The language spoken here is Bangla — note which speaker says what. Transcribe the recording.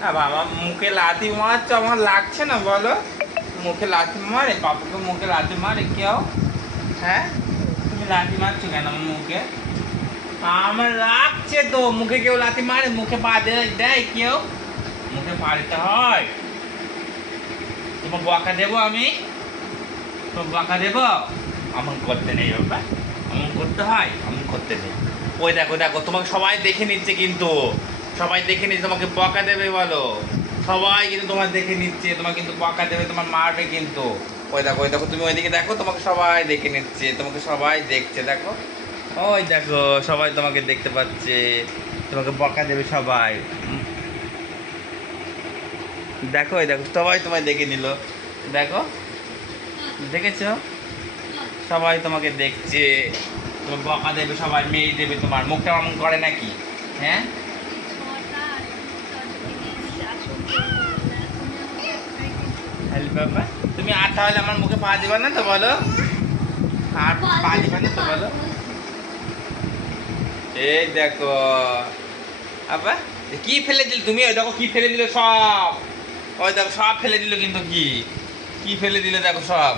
Speaker 1: বাবা, মুখে লাথি মারছো? আমার লাগছে না, বলো। মুখে লাথি মারে পাপাকে মুখে লাথি মারে, কেউ? হ্যাঁ? তুমি লাথি মারছো কেন আমার মুখে? আমার লাগছে তো, মুখে কেউ লাথি মারে, মুখে পা দেয় কেউ? মুখে পা দিতে হয়। তোমার বকা দেবো আমি? তোমার বকা দেবো? এমন করতে নেই, বাবা। এমন করতে হয়, এমন করতে নেই। ওই দেখো দেখো, তোমাকে সবাই দেখে নিচ্ছে কিন্তু। সবাই দেখে নিচ্ছে, তোমাকে বকা দেবে বলো। সবাই কিন্তু তোমার দেখে নিচ্ছে তোমার কিন্তু বকা দেবে, তোমার মারবে কিন্তু। ওই দেখো ওই দেখো, তুমি ওইদিকে দেখো, তোমাকে সবাই দেখে নিচ্ছে, তোমাকে সবাই দেখছে, দেখো। ওই দেখো, সবাই তোমাকে দেখতে পাচ্ছে, তোমাকে বকা দেবে সবাই। দেখো, ওই দেখো, সবাই তোমায় দেখে নিল। দেখো, দেখেছ? সবাই তোমাকে দেখছে তোমার বকা দেবে, সবাই মেয়ে দেবে, তোমার মুখটা এমন করে নাকি হ্যাঁ? হেল্প তুমি আর তাহলে আমার মুখে পা দিবা না তো বলো? আর পা দিবা না তো বলো? এই দেখো। আবা কি ফেলে দিল তুমি? ওই দেখো কি ফেলে দিল সব। ওই দেখো সব ফেলে দিল কিন্তু কি? কি ফেলে দিলে দেখো সব।